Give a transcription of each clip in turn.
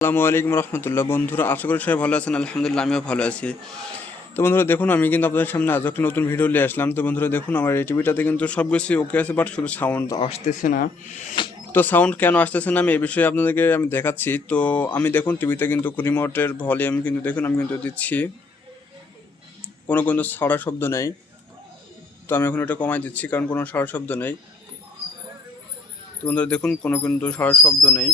আসসালামু আলাইকুম রহমতুল্লাহ। বন্ধুরা, আশা করি সবাই ভালো আছেন। আলহামদুলিল্লাহ, আমিও ভালো আছি। তো বন্ধুরা দেখুন, আমি কিন্তু আপনাদের সামনে আজ একটা নতুন ভিডিও নিয়ে আসলাম। তো বন্ধুরা দেখুন, আমার এই টিভিটাতে কিন্তু সব কিছুই ওকে আছে, বাট শুধু সাউন্ড আসতেছে না। তো সাউন্ড কেন আসতেছে না আমি এই বিষয়ে আপনাদেরকে দেখাচ্ছি। তো আমি দেখুন টিভিতে কিন্তু রিমোটের ভলিউম কিন্তু দেখুন আমি কিন্তু দিচ্ছি, কোনো কিন্তু সাড়া শব্দ নেই। তো আমি এখন এটা কমাই দিচ্ছি, কারণ কোনো সাড়া শব্দ নেই। তো বন্ধুরা দেখুন, কোনো কিন্তু সাড়া শব্দ নেই।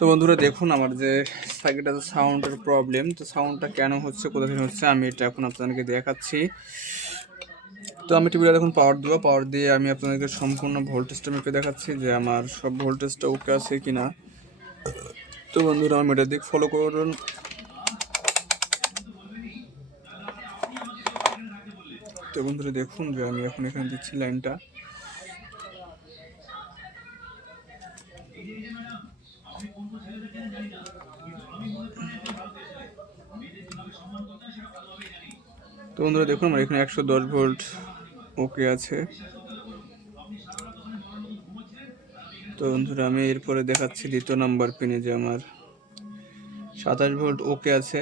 তো বন্ধুরা দেখুন, আমার যে সার্কিটটা সাউন্ডের প্রবলেম, তো সাউন্ডটা কেন হচ্ছে, কোথা থেকে হচ্ছে, আমি এটা এখন আপনাদেরকে দেখাচ্ছি। তো আমি টিভিটা দেখুন পাওয়ার দিয়ে আমি আপনাদেরকে সম্পূর্ণ ভোল্টেজটা মেপে দেখাচ্ছি যে আমার সব ভোল্টেজটা ওকে আছে কিনা। তো বন্ধুরা আমার মিটার দিক ফলো করুন। তো বন্ধুরা দেখুন যে আমি এখন এখানে দিচ্ছি লাইনটা। তো বন্ধুরা দেখুন, আমার এখানে 110 ভোল্ট ওকে আছে। তো বন্ধুরা আমি এরপরে দেখাচ্ছি দ্বিতীয় নাম্বার পিনে যে আমার 27 ভোল্ট ওকে আছে।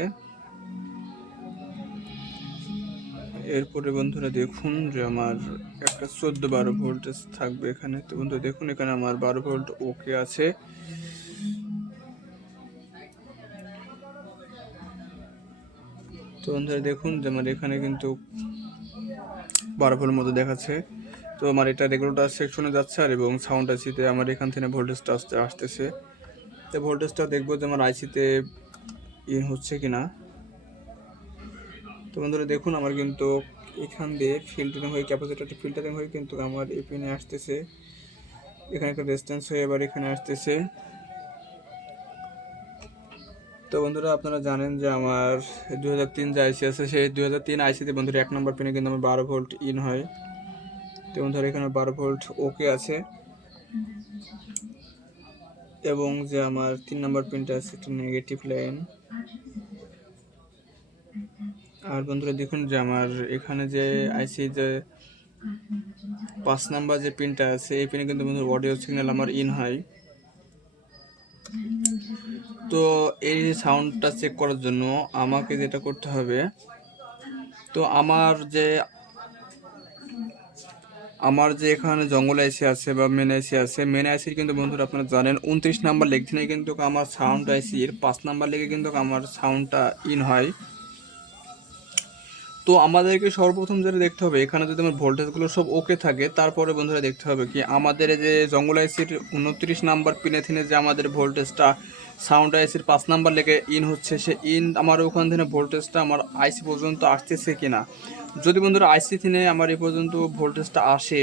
এরপরে বন্ধুরা দেখুন যে আমার একটা 14-12 ভোল্টেজ থাকবে এখানে। তো বন্ধুরা দেখুন, এখানে আমার 12 ভোল্ট ওকে আছে। তো বন্ধুরা দেখুন যে আমার এখানে কিন্তু 12 ভোল্টের মতো দেখাচ্ছে। তো আমার এটা রেগুলেটর সেকশনে যাচ্ছে আর এবং সাউন্ড আইসিতে আমার এখান থেকে ভোল্টেজটা আসতেছে। তো ভোল্টেজটা দেখবো যে আমার আইসিতে হচ্ছে কিনা। তো বন্ধুরা দেখুন, আমার কিন্তু এখান দিয়ে ফিল্টারিং হয়ে ক্যাপাসিটরটা ফিল্টারিং হয়ে কিন্তু আমার এই পিনে আসতেছে, এখানে একটা রেজিস্ট্যান্স হয়ে এবার এখানে আসতেছে। তো বন্ধুরা আপনারা জানেন যে আমার 2003 যে আইসি আছে, সেই 2003 আইসিতে বন্ধুরা 1 নম্বর পিনে কিন্তু আমার 12 ভোল্ট ইন হয়। তো বন্ধুরা এখানে 12 ভোল্ট ওকে আছে এবং যে আমার 3 নম্বর পিনটা আছে একটা নেগেটিভ লাইন। আর বন্ধুরা দেখুন যে আমার এখানে যে আইসি যে 5 নাম্বার যে পিনটা আছে, এই পিনে কিন্তু বন্ধুরা অডিও সিগন্যাল আমার ইন হয়। তো এই সাউন্ডটা চেক করার জন্য আমাকে যেটা করতে হবে, তো আমার যে এখানে জঙ্গল আইসি আছে বা মেন আইসি আছে, মেন আইসির কিন্তু বন্ধুরা আপনারা জানেন 29 নাম্বার লেগছে কিন্তু আমার সাউন্ড আইসির 5 নাম্বার লেগে কিন্তু আমার সাউন্ডটা ইন হয়। তো আমাদেরকে সর্বপ্রথম যেটা দেখতে হবে, এখানে যদি আমার ভোল্টেজগুলো সব ওকে থাকে, তারপরে বন্ধুরা দেখতে হবে কি আমাদের যে জঙ্গল আইসির 29 নাম্বার পিনে থিনে যে আমাদের ভোল্টেজটা সাউন্ড আইসির 5 নাম্বার লেগে ইন হচ্ছে, সে ইন আমার ওখান থেকে ভোল্টেজটা আমার আইসি পর্যন্ত আসতেছে কিনা। যদি বন্ধুরা আইসি থিনে আমার এই পর্যন্ত ভোল্টেজটা আসে,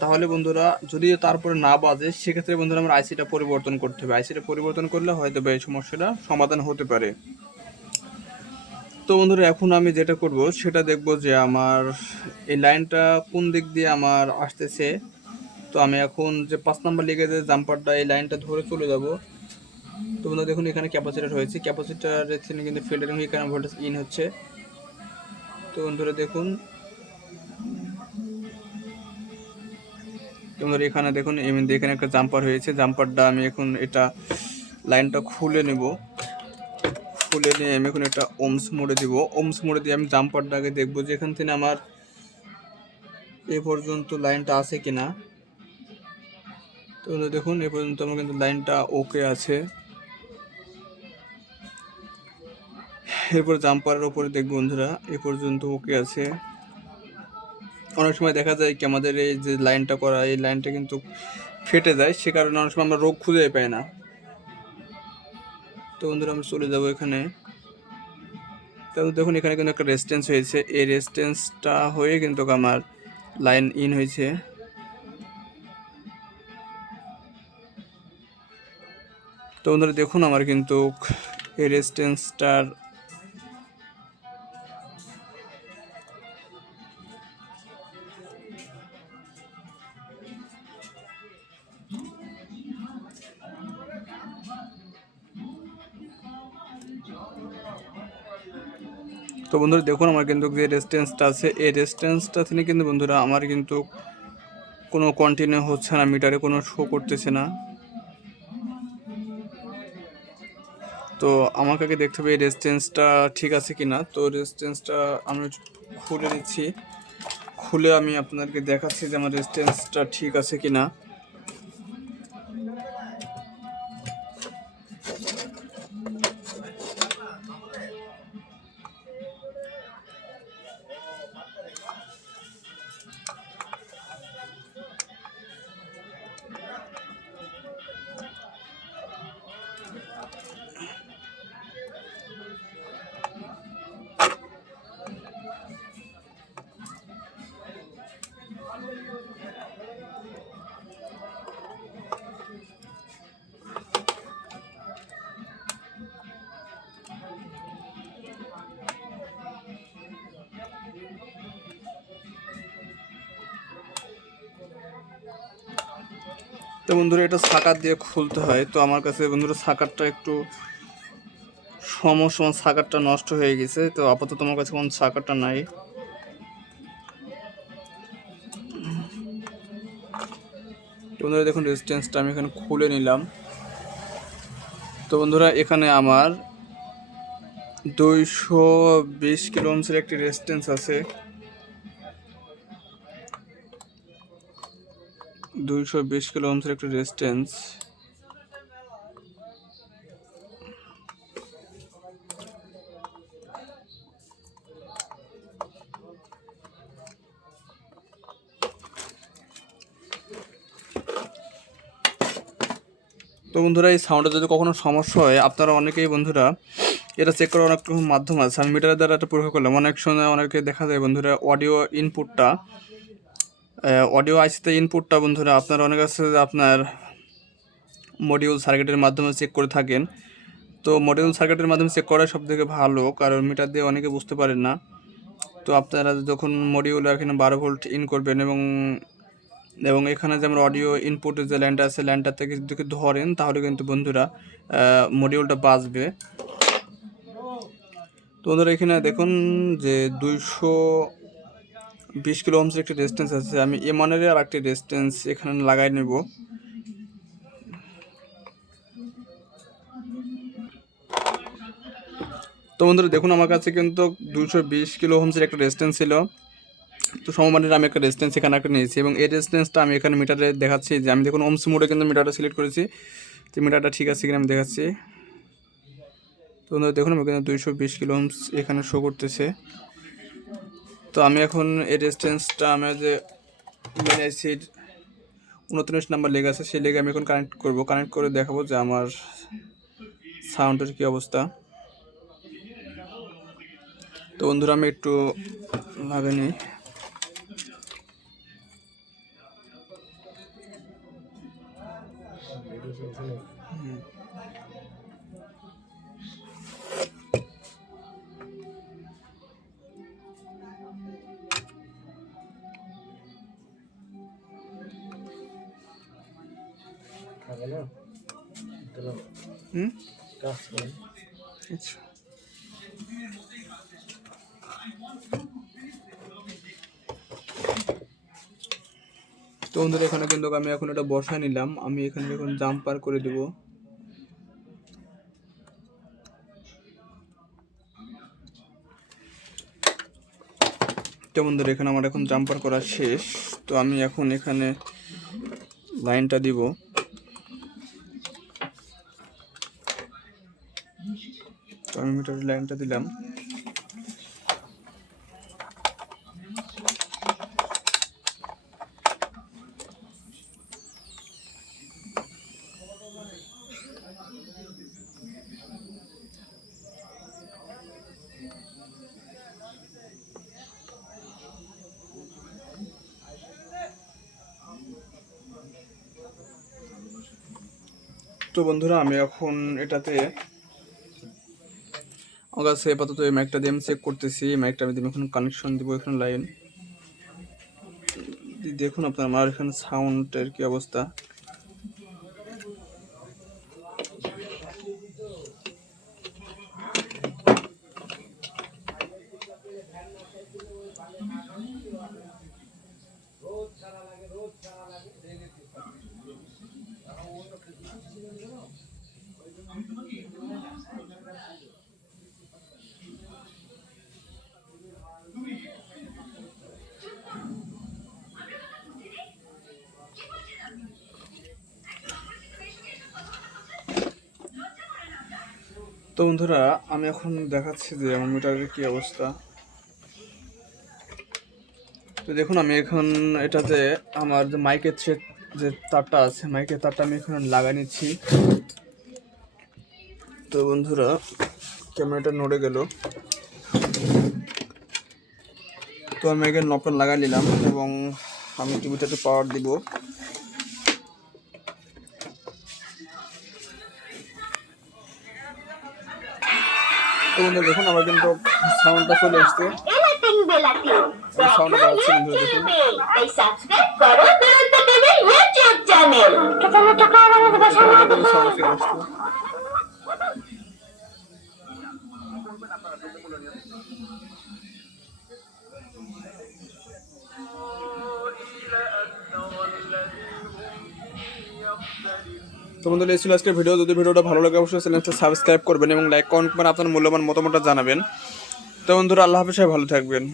তাহলে বন্ধুরা যদি তারপরে না বাজে, সেক্ষেত্রে বন্ধুরা আমার আইসিটা পরিবর্তন করতে হবে। আইসিটা পরিবর্তন করলে হয়তো বা এই সমস্যাটা সমাধান হতে পারে। তো বন্ধুরা এখন আমি যেটা করব সেটা দেখব যে আমার এই লাইনটা কোন দিক দিয়ে আমার আসতেছে। তো আমি এখন যে 5 নাম্বার লিগে যে জাম্পারটা, এই লাইনটা ধরে চলে যাব। তো বন্ধুরা দেখুন, এখানে ক্যাপাসিটর হয়েছে, ক্যাপাসিটরের থেকে কিন্তু ফিল্টারিং হয়ে এখানে ভোল্টেজ ইন হচ্ছে। তো বন্ধুরা দেখুন, তোমাদের এখানে দেখুন এখানে একটা জাম্পার হয়েছে, জাম্পারটা আমি এখন এটা লাইনটা খুলে নেব। খুলে নিয়ে আমি এখন একটা ওমস মোড়ে দিব। ওমস মোড়ে দিয়ে আমি জাম্পারটা আগে দেখবো যে এখান থেকে আমার এ পর্যন্ত লাইনটা আছে কিনা। তো দেখুন এ পর্যন্ত আমার কিন্তু লাইনটা ওকে আছে। এরপর জাম্পারের উপরে দেখবো বন্ধুরা এ পর্যন্ত ওকে আছে। অনেক সময় দেখা যায় কি আমাদের এই যে লাইনটা করা, এই লাইনটা কিন্তু ফেটে যায়, সে কারণে অনেক সময় আমরা রোগ খুঁজে পাই না। তো বন্ধুরা আমরা চলে যাবো এখানে। তাহলে দেখুন এখানে কিন্তু একটা রেজিস্ট্যান্স হয়েছে, এই রেজিস্ট্যান্সটা হয়ে কিন্তু আমার লাইন ইন হয়েছে। তো বন্ধুরা দেখুন আমার কিন্তু এই রেজিস্ট্যান্সটার তো বন্ধুরা দেখুন আমার কিন্তু যে রেজিস্ট্যান্সটা আছে, এই রেজিস্ট্যান্সটা থেকে কিন্তু বন্ধুরা আমার কিন্তু কোনো কন্টিনিউ হচ্ছে না, মিটারে কোনো শো করতেছে না। তো আমাকে আগে দেখতে হবে এই রেজিস্ট্যান্সটা ঠিক আছে কি না। তো রেজিস্ট্যান্সটা আমি খুলে নিচ্ছি, খুলে আমি আপনাদেরকে দেখাচ্ছি যে আমার রেজিস্ট্যান্সটা ঠিক আছে কি না। তো বন্ধুরা এটা সাকার দিয়ে খুলতে হয়। তো আমার কাছে বন্ধুরা সাকারটা একটু সমস্যা, সাকারটা নষ্ট হয়ে গেছে। তো আপাতত আমার কাছে কোনো সাকারটা নাই। তো বন্ধুরা দেখুন রেজিস্ট্যান্সটা আমি এখানে খুলে নিলাম। তো বন্ধুরা এখানে আমার 220 কিলো ওহমের একটি রেজিস্ট্যান্স আছে। 220 কিলো ওহমের একটি রেজিস্ট্যান্স। তো বন্ধুরা এই সাউন্ডে যদি কখনো সমস্যা হয়, আপনারা অনেকেই বন্ধুরা এটা চেক করার অনেক রকম মাধ্যম আছে। আমি মিটারের দ্বারা এটা পরীক্ষা করলাম। অনেক সময় অনেকে দেখা যায় বন্ধুরা অডিও আইসিতে ইনপুটটা বন্ধুরা আপনার অনেক আছে আপনার মডিউল সার্কিটের মাধ্যমে চেক করে থাকেন। তো মডিউল সার্কিটের মাধ্যমে চেক করা সব থেকে ভালো, কারণ মিটার দিয়ে অনেকে বুঝতে পারেন না। তো আপনারা যখন মডিউল এখানে 12 ভোল্ট ইন করবেন এবং এখানে যে আমরা অডিও ইনপুটের যে লাইনটা আছে লাইনটা থেকে যদি ধরেন তাহলে কিন্তু বন্ধুরা মডিউলটা বাজবে। তো বন্ধুরা এখানে দেখুন যে 220 কিলো ওহমের একটি রেজিস্ট্যান্স আছে। আমি এমনের আর একটি রেজিস্ট্যান্স এখানে লাগাই নেব। তো বন্ধুরা দেখুন আমার কাছে কিন্তু 220 কিলো ওহমের একটা রেজিস্ট্যান্স ছিল। তো সমমানের আমি একটা রেজিস্ট্যান্স এখানে একটা নিয়েছি এবং এই রেজিস্ট্যান্সটা আমি এখানে মিটারে দেখাচ্ছি যে আমি দেখুন ওহমস মোডে কিন্তু মিটারটা সিলেক্ট করেছি। তো মিটারটা ঠিক আছে কিনা আমি দেখাচ্ছি। তো বন্ধুরা দেখুন আমি কিন্তু 220 কিলো ওহমস এখানে শো করতেছে। তো আমি এখন এই রেজিস্ট্যান্সটা আমি যে মেন আইসির 29 নাম্বার লেগ আছে সেই লেগে আমি এখন কানেক্ট করব। কানেক্ট করে দেখাবো যে আমার সাউন্ডের কী অবস্থা। তো বন্ধুরা আমি একটু লাগিয়ে নিই। আচ্ছা তো বন্ধুরা এখানে কিন্তু আমি এখন এটা বসায় নিলাম। আমি এখানে এখন জাম্পার করে দেব। তো বন্ধুরা এখানে আমার এখন জাম্পার করা শেষ। তো আমি এখন এখানে লাইনটা দিব। তো আমি মিটারের লাইনটা দিলাম। তো বন্ধুরা আমি এখন এটাতে আমার কাছে আপাতত এই মাইকটা দিয়ে আমি চেক করতেছি। মাইকটা আমি এখন কানেকশন দিব এখানে লাইন। দেখুন আপনার আমার এখানে সাউন্ডের কি অবস্থা। তো বন্ধুরা আমি এখন দেখাচ্ছি যে আমার মিটারের কি অবস্থা। তো দেখুন আমি এখন এটাতে আমার যে মাইকের যে তারটা আছে, মাইকের তারটা আমি এখন লাগা নিচ্ছি। তো বন্ধুরা ক্যামেরাটা নড়ে গেল, তো আমি এখানে নবটা লাগাই নিলাম এবং আমি টিভিটাতে পাওয়ার দিব। তো বন্ধুরা দেখুন আমার কিন্তু সাউন্ডটা চলে আসছে, সাউন্ড বাড়ছে বন্ধুরা দেখুন। সাউন্ড চলে আসছে। তো বন্ধুরা এই ছিল আজকের ভিডিও। যদি ভিডিওটা ভালো লাগে অবশ্যই চ্যানেলটা সাবস্ক্রাইব করবেন এবং লাইক কমেন্ট করে আপনার মূল্যবান মতামতটা জানাবেন। তো বন্ধুরা আল্লাহ হাফেজ, ভালো থাকবেন।